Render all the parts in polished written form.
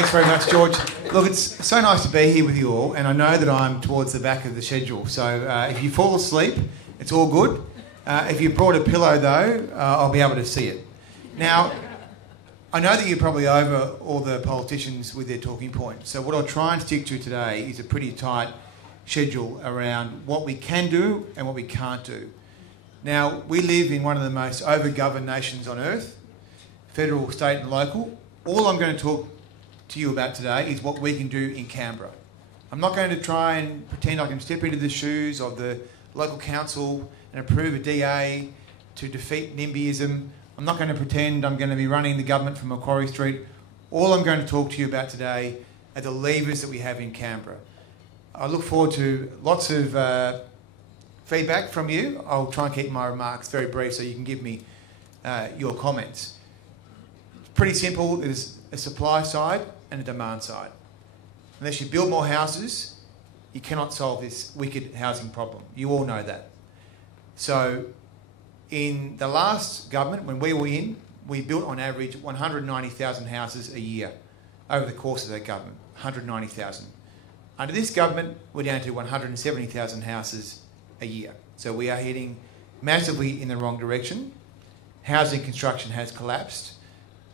Thanks very much, George. Look, it's so nice to be here with you all, and I know that I'm towards the back of the schedule, so if you fall asleep, it's all good. If you brought a pillow, though, I'll be able to see it. Now, I know that you're probably over all the politicians with their talking points, so what I'll try and stick to today is a pretty tight schedule around what we can do and what we can't do. Now, we live in one of the most over-governed nations on earth, federal, state and local. All I'm going to talk to you about today is what we can do in Canberra. I'm not going to try and pretend I can step into the shoes of the local council and approve a DA to defeat NIMBYism. I'm not going to pretend I'm going to be running the government from Macquarie Street. All I'm going to talk to you about today are the levers that we have in Canberra. I look forward to lots of feedback from you. I'll try and keep my remarks very brief so you can give me your comments. It's pretty simple. There's a supply side and a demand side. Unless you build more houses, you cannot solve this wicked housing problem. You all know that. So in the last government, when we were in, we built on average 190,000 houses a year over the course of that government, 190,000. Under this government, we're down to 170,000 houses a year. So we are heading massively in the wrong direction. Housing construction has collapsed.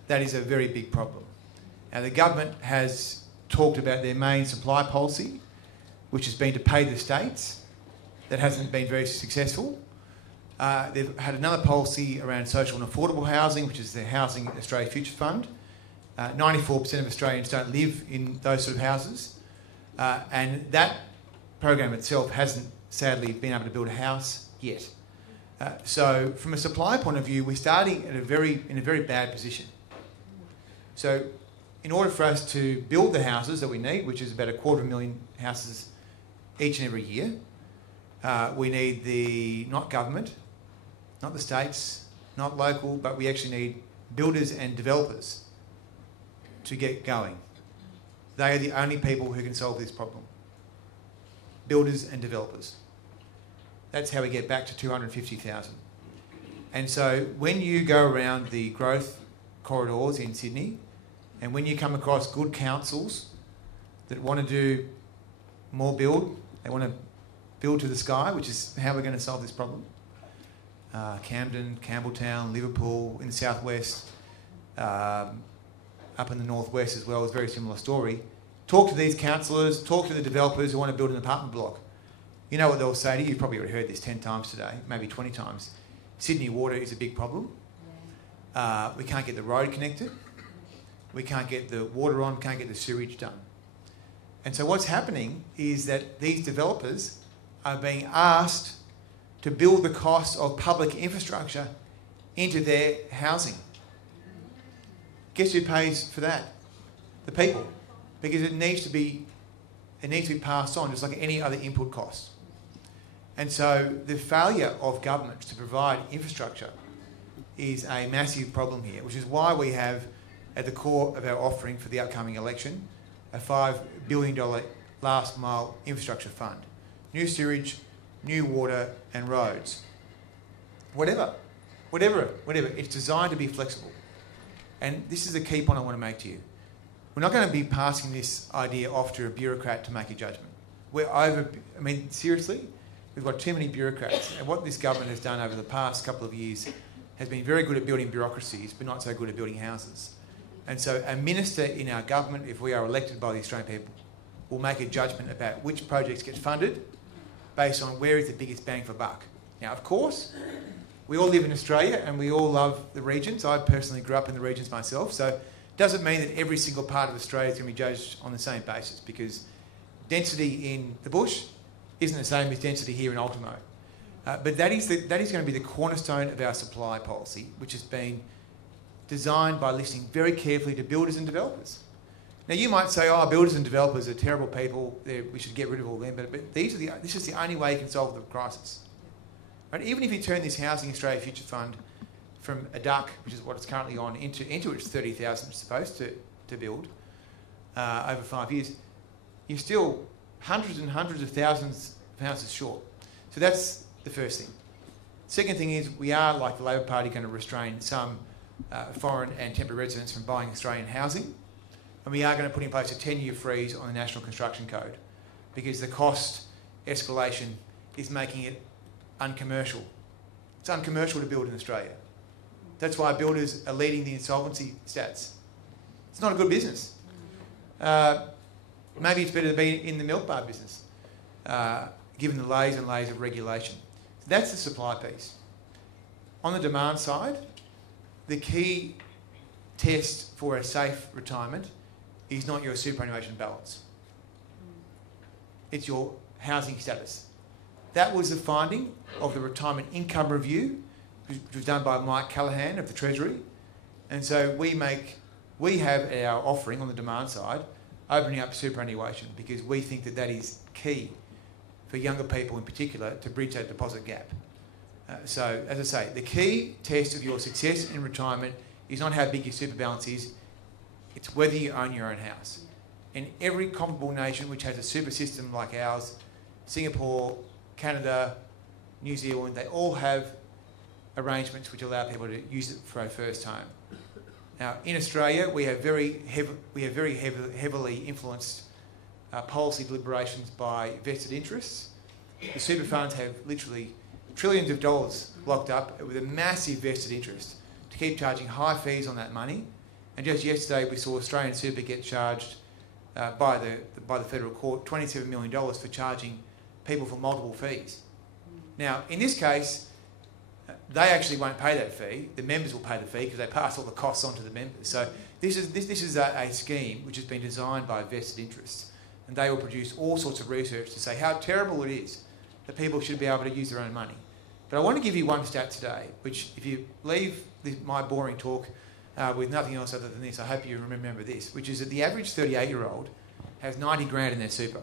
That is a very big problem. Now, the government has talked about their main supply policy, which has been to pay the states. That hasn't been very successful. They've had another policy around social and affordable housing, which is the Housing Australia Future Fund. 94% of Australians don't live in those sort of houses. And that program itself hasn't, sadly, been able to build a house yet. So from a supply point of view, we're starting at in a very bad position. So in order for us to build the houses that we need, which is about 250,000 houses each and every year, we need not government, not the states, not local, but we actually need builders and developers to get going. They are the only people who can solve this problem. Builders and developers. That's how we get back to 250,000. And so when you go around the growth corridors in Sydney, and when you come across good councils that want to do more build, they want to build to the sky, which is how we're going to solve this problem. Camden, Campbelltown, Liverpool, in the southwest, up in the northwest as well, is a very similar story. Talk to these councillors, talk to the developers who want to build an apartment block. You know what they'll say to you, you've probably already heard this 10 times today, maybe 20 times. Sydney water is a big problem. We can't get the road connected. We can't get the water on, can't get the sewage done. And so what's happening is that these developers are being asked to build the cost of public infrastructure into their housing. Guess who pays for that? The people. Because it needs to be passed on, just like any other input cost. And so the failure of governments to provide infrastructure is a massive problem here, which is why we have at the core of our offering for the upcoming election a $5 billion last mile infrastructure fund. New sewage, new water and roads. Whatever. It's designed to be flexible. And this is the key point I want to make to you. We're not going to be passing this idea off to a bureaucrat to make a judgment. Seriously, we've got too many bureaucrats. And what this government has done over the past couple of years has been very good at building bureaucracies, but not so good at building houses. And so a minister in our government, if we are elected by the Australian people, will make a judgment about which projects get funded based on where is the biggest bang for buck. Now, of course, we all live in Australia and we all love the regions. I personally grew up in the regions myself, so it doesn't mean that every single part of Australia is going to be judged on the same basis, because density in the bush isn't the same as density here in Ultimo. But that is going to be the cornerstone of our supply policy, which has been designed by listening very carefully to builders and developers. Now, you might say, oh, builders and developers are terrible people, we should get rid of all them, but this is the only way you can solve the crisis. Right? Even if you turn this Housing Australia Future Fund from a duck, which is what it's currently on, into its 30,000 it's supposed to build over 5 years, you're still hundreds and hundreds of thousands of houses short. So that's the first thing. Second thing is, we are, like the Labor Party, going to restrain some foreign and temporary residents from buying Australian housing. and we are going to put in place a 10-year freeze on the National Construction Code because the cost escalation is making it uncommercial. It's uncommercial to build in Australia. That's why builders are leading the insolvency stats. It's not a good business. Maybe it's better to be in the milk bar business, given the layers and layers of regulation. So that's the supply piece. On the demand side, the key test for a safe retirement is not your superannuation balance. It's your housing status. That was the finding of the Retirement Income Review, which was done by Mike Callaghan of the Treasury. And so we have our offering on the demand side, opening up superannuation, because we think that that is key for younger people in particular to bridge that deposit gap. So, as I say, the key test of your success in retirement is not how big your super balance is, it's whether you own your own house. In every comparable nation which has a super system like ours, Singapore, Canada, New Zealand, they all have arrangements which allow people to use it for a first home. Now, in Australia, we have very heavily influenced policy deliberations by vested interests. The super funds have literally trillions of dollars locked up with a massive vested interest to keep charging high fees on that money. And just yesterday, we saw Australian Super get charged by the federal court $27 million for charging people for multiple fees. Now, in this case, they actually won't pay that fee. The members will pay the fee because they pass all the costs on to the members. So this is a scheme which has been designed by vested interests, and they will produce all sorts of research to say how terrible it is that people should be able to use their own money. But I want to give you one stat today, which if you leave my boring talk with nothing else other than this, I hope you remember this, which is that the average 38-year-old has 90 grand in their super.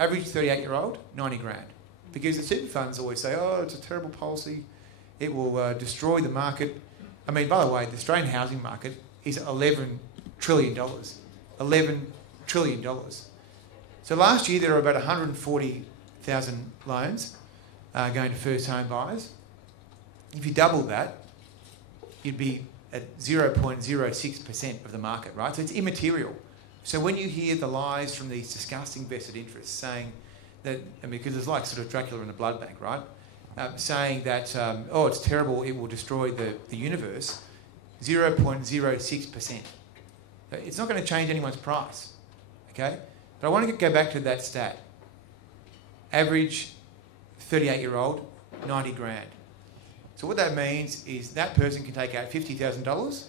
Average 38-year-old, 90 grand. Because the super funds always say, oh, it's a terrible policy, it will destroy the market. I mean, by the way, the Australian housing market is $11 trillion. $11 trillion. So last year there were about 140,000 loans going to first home buyers. If you double that, you'd be at 0.06% of the market, right? So it's immaterial. So when you hear the lies from these disgusting vested interests saying that, and because it's like sort of Dracula in a blood bank, right? Saying that, oh, it's terrible, it will destroy the universe, 0.06%. It's not going to change anyone's price, okay? But I want to go back to that stat. Average 38-year-old, 90 grand. So what that means is that person can take out $50,000.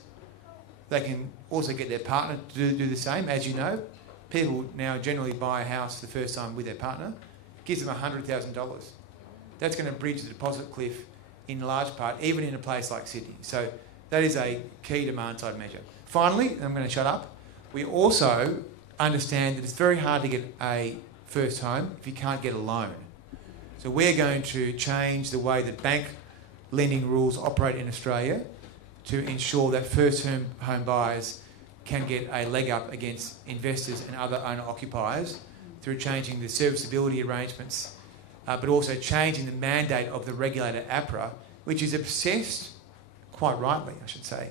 They can also get their partner to do the same. As you know, people now generally buy a house for the first time with their partner. Gives them $100,000. That's going to bridge the deposit cliff in large part, even in a place like Sydney. So that is a key demand side measure. Finally, and I'm going to shut up, we also understand that it's very hard to get a first home if you can't get a loan. So we're going to change the way that bank lending rules operate in Australia to ensure that first home buyers can get a leg up against investors and other owner-occupiers through changing the serviceability arrangements, but also changing the mandate of the regulator APRA, which is obsessed, quite rightly I should say,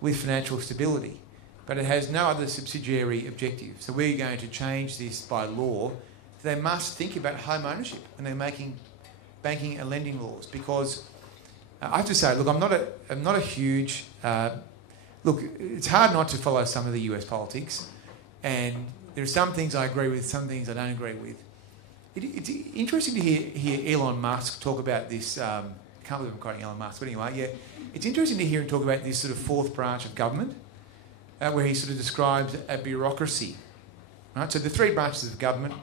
with financial stability. But it has no other subsidiary objective. So we're going to change this by law. They must think about home ownership when they're making banking and lending laws, because I have to say, look, I'm not a huge... look, it's hard not to follow some of the US politics, and there are some things I agree with, some things I don't agree with. It's interesting to hear Elon Musk talk about this... I can't believe I'm quoting Elon Musk, but anyway, yeah. It's interesting to hear him talk about this sort of fourth branch of government, where he sort of describes a bureaucracy. Right? So the three branches of government,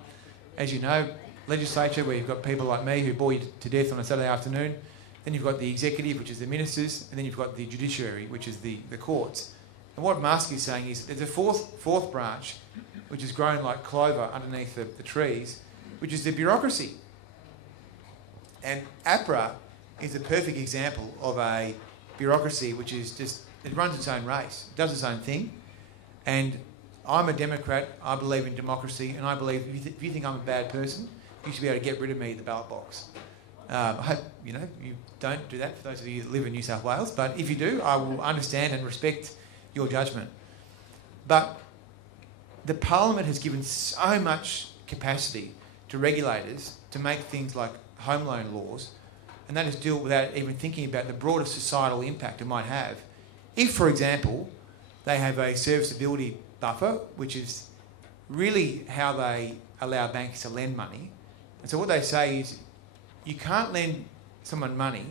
as you know, legislature, where you've got people like me who bore you to death on a Saturday afternoon. Then you've got the executive, which is the ministers, and then you've got the judiciary, which is the courts. And what Musk is saying is there's a fourth branch, which has grown like clover underneath the trees, which is the bureaucracy. And APRA is a perfect example of a bureaucracy which is just, it runs its own race, it does its own thing. And I'm a Democrat, I believe in democracy, and I believe if you think I'm a bad person, you should be able to get rid of me at the ballot box. I hope you don't do that for those of you that live in New South Wales, but if you do, I will understand and respect your judgment. But the Parliament has given so much capacity to regulators to make things like home loan laws, and that is dealt without even thinking about the broader societal impact it might have. If, for example, they have a serviceability buffer, which is really how they allow banks to lend money. And so what they say is you can't lend someone money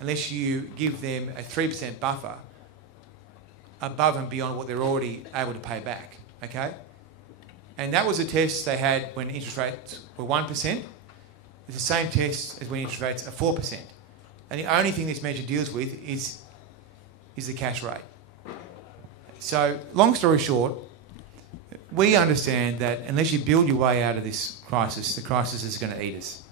unless you give them a 3% buffer above and beyond what they're already able to pay back, okay? And that was a test they had when interest rates were 1%. It's the same test as when interest rates are 4%. And the only thing this measure deals with is the cash rate. So, long story short, we understand that unless you build your way out of this crisis, the crisis is going to eat us.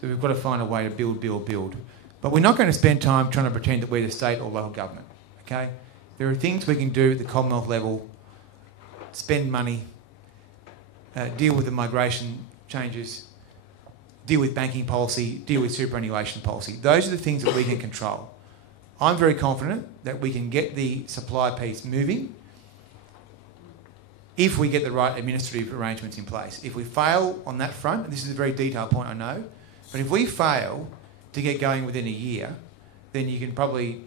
So we've got to find a way to build. But we're not going to spend time trying to pretend that we're the state or local government, okay? There are things we can do at the Commonwealth level, spend money, deal with the migration changes, deal with banking policy, deal with superannuation policy. Those are the things that we can control. I'm very confident that we can get the supply piece moving if we get the right administrative arrangements in place. If we fail on that front, and this is a very detailed point, I know, but if we fail to get going within a year, then you can probably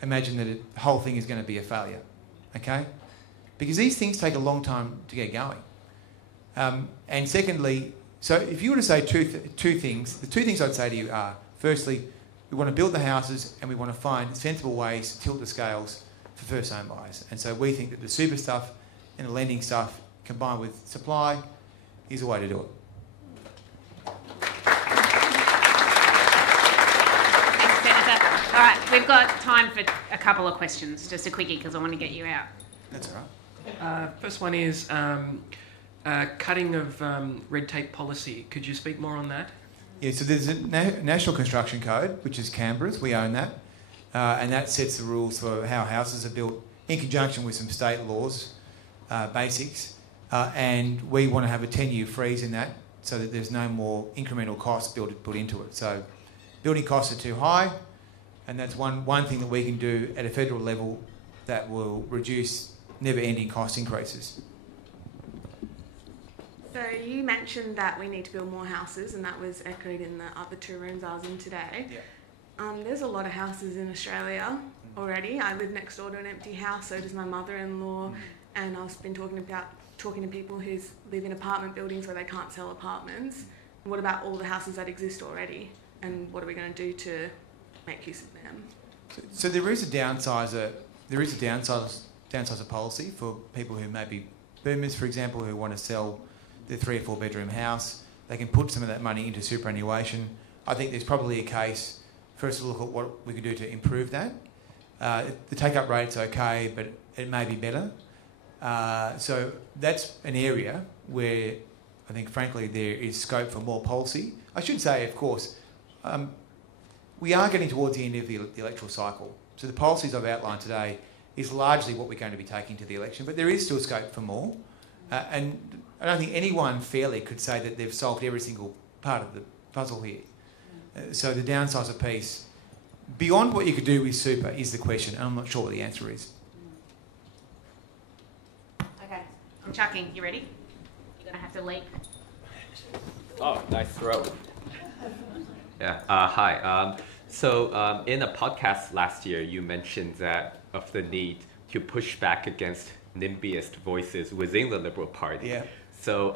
imagine that the whole thing is going to be a failure, okay? Because these things take a long time to get going. And secondly, so if you were to say two things, the two things I'd say to you are, firstly, we want to build the houses and we want to find sensible ways to tilt the scales for first home buyers. And so we think that the super stuff and the lending stuff combined with supply is a way to do it. Thanks, Senator. All right, we've got time for a couple of questions, just a quickie because I want to get you out. That's all right. First one is cutting of red tape policy. Could you speak more on that? Yeah, so there's a National Construction Code, which is Canberra's. We own that. And that sets the rules for how houses are built in conjunction with some state laws, basics. And we want to have a 10-year freeze in that so that there's no more incremental costs put into it. So building costs are too high, and that's one thing that we can do at a federal level that will reduce never-ending cost increases. So you mentioned that we need to build more houses, and that was echoed in the other two rooms I was in today. Yeah. There's a lot of houses in Australia already. I live next door to an empty house, so does my mother-in-law, and I've been talking to people who live in apartment buildings where they can't sell apartments. What about all the houses that exist already, and what are we going to do to make use of them? So there is a downsizer policy for people who may be boomers, for example, who want to sell their 3 or 4 bedroom house. They can put some of that money into superannuation. I think there's probably a case for us to look at what we could do to improve that. The take-up rate's okay, but it may be better. So that's an area where I think, frankly, there is scope for more policy. I should say, of course, we are getting towards the end of the electoral cycle. So the policies I've outlined today is largely what we're going to be taking to the election, but there is still scope for more. And I don't think anyone fairly could say that they've solved every single part of the puzzle here. So the downsizer piece, beyond what you could do with super, is the question, and I'm not sure what the answer is. Okay, I'm chucking. You ready? You're going to have to leap. Oh, nice throw. Yeah, hi. So in a podcast last year, you mentioned that of the need to push back against NIMBYist voices within the Liberal Party. Yeah. So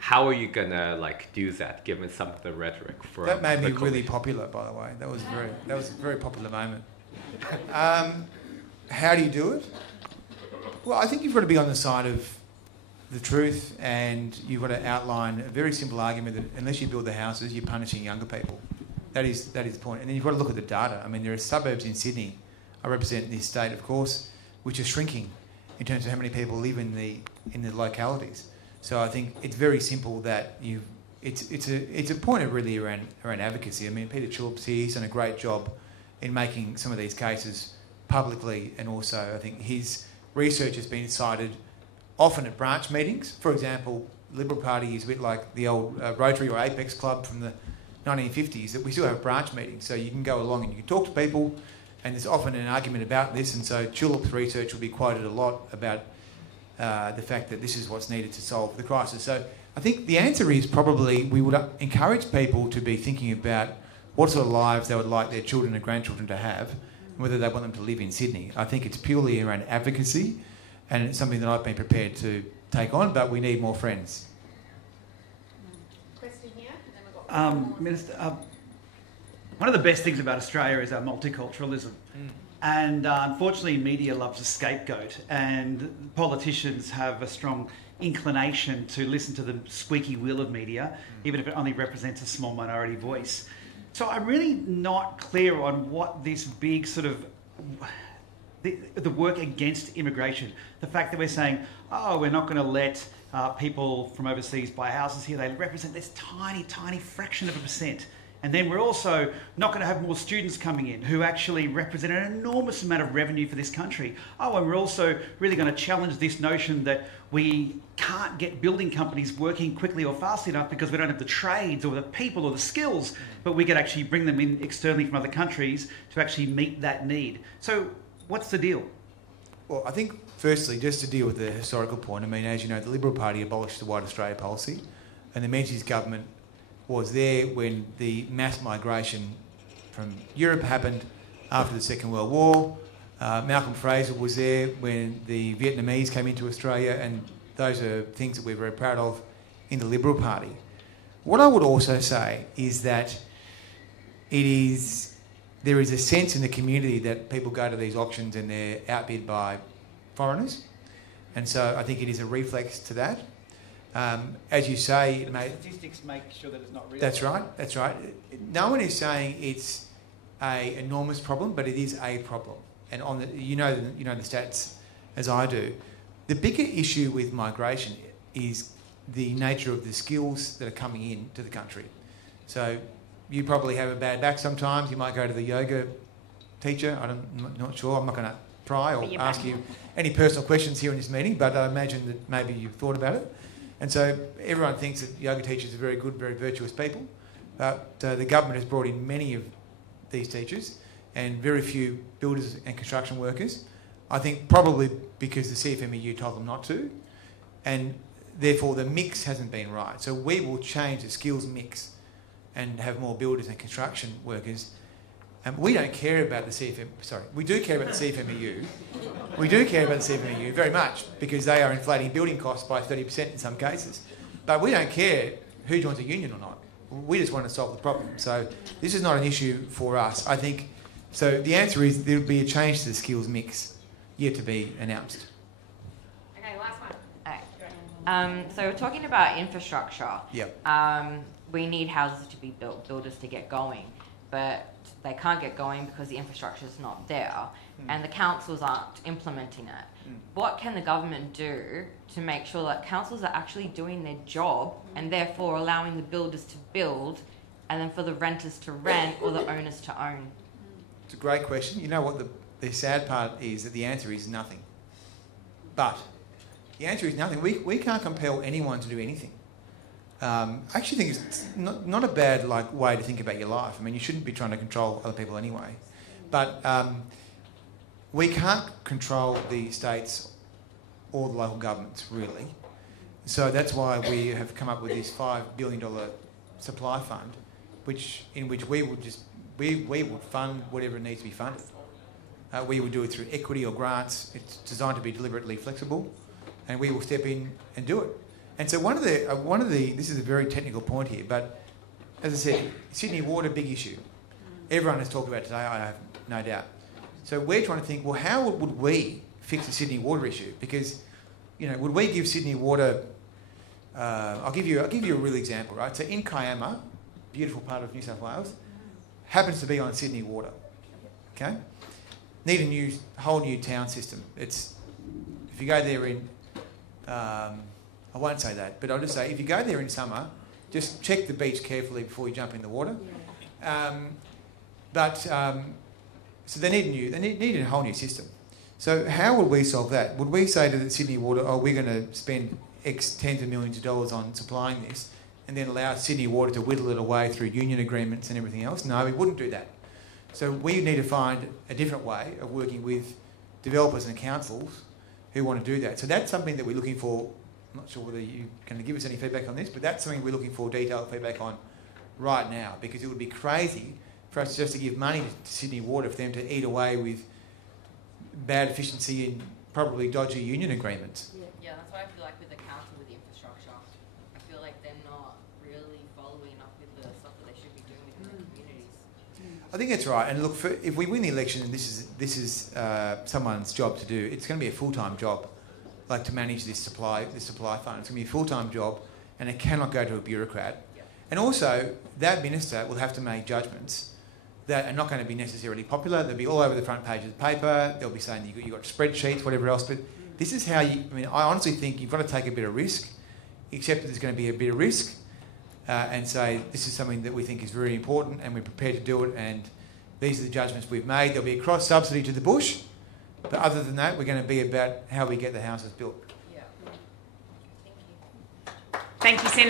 how are you gonna do that, given some of the rhetoric from that made me the really popular, by the way. That was a very popular moment. How do you do it? Well, I think you've got to be on the side of the truth, and you've got to outline a very simple argument that unless you build the houses, you're punishing younger people. That is the point. And then you've got to look at the data. I mean, there are suburbs in Sydney, I represent this state, of course, which are shrinking in terms of how many people live in the localities. So I think it's very simple that it's a point of really around advocacy. I mean, Peter Chilp's here, he's done a great job in making some of these cases publicly, and also I think his research has been cited often at branch meetings. For example, the Liberal Party is a bit like the old Rotary or Apex Club from the 1950s, that we still have branch meetings, so you can go along and you can talk to people, and there's often an argument about this, and so Chilp's research will be quoted a lot about the fact that this is what's needed to solve the crisis. So I think the answer is probably we would encourage people to be thinking about what sort of lives they would like their children and grandchildren to have, and whether they want them to live in Sydney. I think it's purely around advocacy, and it's something that I've been prepared to take on, but we need more friends. Question here, and then we've got Minister, one of the best things about Australia is our multiculturalism. And unfortunately, media loves a scapegoat, and politicians have a strong inclination to listen to the squeaky wheel of media, even if it only represents a small minority voice. So I'm really not clear on what this big sort of the work against immigration, the fact that we're saying, oh, we're not going to let people from overseas buy houses here. They represent this tiny, tiny fraction of a percent. And then we're also not going to have more students coming in who actually represent an enormous amount of revenue for this country. Oh, and we're also really going to challenge this notion that we can't get building companies working quickly or fast enough because we don't have the trades or the people or the skills, but we could actually bring them in externally from other countries to actually meet that need. So what's the deal? Well, I think, firstly, just to deal with the historical point, I mean, as you know, the Liberal Party abolished the White Australia policy, and the Menzies government was there when the mass migration from Europe happened after the Second World War. Malcolm Fraser was there when the Vietnamese came into Australia, and those are things that we're very proud of in the Liberal Party. What I would also say is that there is a sense in the community that people go to these auctions and they're outbid by foreigners, and so I think it is a reflex to that. As you say, Statistics make sure that it's not real. That's right. That's right. No one is saying it's an enormous problem, but it is a problem. And on the, you know the stats as I do. The bigger issue with migration is the nature of the skills that are coming in to the country. So you probably have a bad back sometimes. You might go to the yoga teacher. I'm not sure. I'm not going to pry or ask you any personal questions here in this meeting, but I imagine that maybe you've thought about it. And so everyone thinks that yoga teachers are very good, very virtuous people. But the government has brought in many of these teachers and very few builders and construction workers. I think probably because the CFMEU told them not to, and therefore the mix hasn't been right. So we will change the skills mix and have more builders and construction workers. And we don't care about the we do care about the CFMEU. We do care about the CFMEU very much because they are inflating building costs by 30% in some cases. But we don't care who joins a union or not. We just want to solve the problem. So this is not an issue for us. I think, so the answer is there will be a change to the skills mix yet to be announced. Okay, last one. So we're talking about infrastructure. Yep. We need houses to be built, builders to get going, but they can't get going because the infrastructure is not there and the councils aren't implementing it. What can the government do to make sure that councils are actually doing their job and therefore allowing the builders to build and then for the renters to rent or the owners to own? It's a great question. You know what the sad part is that the answer is nothing. But the answer is nothing. We can't compel anyone to do anything. I actually think it's not a bad way to think about your life. I mean, you shouldn't be trying to control other people anyway. But we can't control the states or the local governments, really. So that's why we have come up with this $5 billion supply fund, in which we would fund whatever needs to be funded. We would do it through equity or grants. It's designed to be deliberately flexible, and we will step in and do it. And so one of the this is a very technical point here, but as I said, Sydney Water, big issue. Everyone has talked about it today, I have no doubt. So we're trying to think, well, how would we fix the Sydney Water issue? Because, would we give Sydney Water? I'll give you a real example, right? So in Kiama, beautiful part of New South Wales, happens to be on Sydney Water. Okay, need a whole new town system. If you go there in I won't say that, but I'll just say if you go there in summer, just check the beach carefully before you jump in the water. So they need a whole new system. So how would we solve that? Would we say to the Sydney Water, we're going to spend X tens of millions of dollars on supplying this, and then allow Sydney Water to whittle it away through union agreements and everything else? No, we wouldn't do that. So we need to find a different way of working with developers and councils who want to do that. So that's something that we're looking for. I'm not sure whether you can give us any feedback on this, but that's something we're looking for detailed feedback on right now, because it would be crazy for us just to give money to Sydney Water for them to eat away with bad efficiency and probably dodgy union agreements. Yeah, that's why I feel like with the council, with the infrastructure, I feel like they're not really following up with the stuff that they should be doing within their communities. I think that's right. And look, if we win the election, and this is someone's job to do, it's going to be a full-time job, like to manage this supply fund. It's going to be a full-time job, and it cannot go to a bureaucrat. Yeah. And also, that minister will have to make judgments that are not going to be necessarily popular. They'll be all over the front page of the paper. They'll be saying you've got spreadsheets, whatever else. But this is how you... I mean, I honestly think you've got to take a bit of risk, accept that there's going to be a bit of risk, and say this is something that we think is very important and we're prepared to do it, and these are the judgments we've made. There'll be a cross-subsidy to the bush, but other than that, we're going to be about how we get the houses built. Yeah. Thank you. Thank you, Senator.